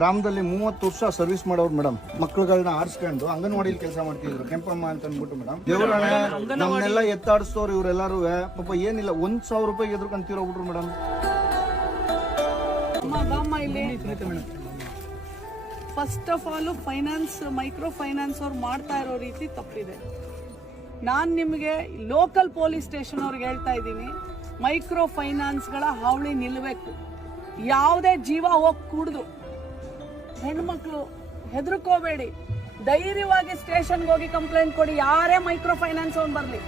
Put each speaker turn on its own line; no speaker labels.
ಗ್ರಾಮದಲ್ಲಿ ಮೂವತ್ತು ವರ್ಷ ಸರ್ವಿಸ್ ಮಾಡೋರು ಮೇಡಮ್ ಮಕ್ಕಳುಗಳನ್ನ ಆರಿಸ್ಕೊಂಡು ಅಂಗನವಾಡಿ ಕೆಲಸ ಮಾಡ್ತಿದ್ರು. ಕೆಂಪಮ್ಮ ಅಂತ ಅಂದ್ಬಿಟ್ಟು ಮೇಡಮ್ ನಮ್ಮನ್ನೆಲ್ಲ ಎತ್ತಾಡಿಸೋರು ಇವರೆಲ್ಲರೂ ಪಾಪ ಏನಿಲ್ಲ. ಒಂದ್ ಸಾವಿರ ರೂಪಾಯಿ ಎದುರ್ಕೊಂತೀರೋ ಬಿಟ್ರು madam
first of all finance micro finance ಅವ್ರು ಮಾಡ್ತಾ ಇರೋ ರೀತಿ ತಪ್ಪಿದೆ. ನಾನು ನಿಮಗೆ ಲೋಕಲ್ ಪೊಲೀಸ್ ಸ್ಟೇಷನ್ ಅವ್ರಿಗೆ ಹೇಳ್ತಾ ಇದ್ದೀನಿ ಮೈಕ್ರೋ ಫೈನಾನ್ಸ್ಗಳ ಹಾವಳಿ ನಿಲ್ಲಬೇಕು ಯಾವುದೇ ಜೀವ ಹೋಗಿ ಹೆಣ್ಮಕ್ಳು ಹೆದರ್ಕೋಬೇಡಿ. ಧೈರ್ಯವಾಗಿ ಸ್ಟೇಷನ್ಗೆ ಹೋಗಿ ಕಂಪ್ಲೇಂಟ್ ಕೊಡಿ. ಯಾರೇ ಮೈಕ್ರೋ ಫೈನಾನ್ಸ್ ಅವ್ನು ಬರಲಿ.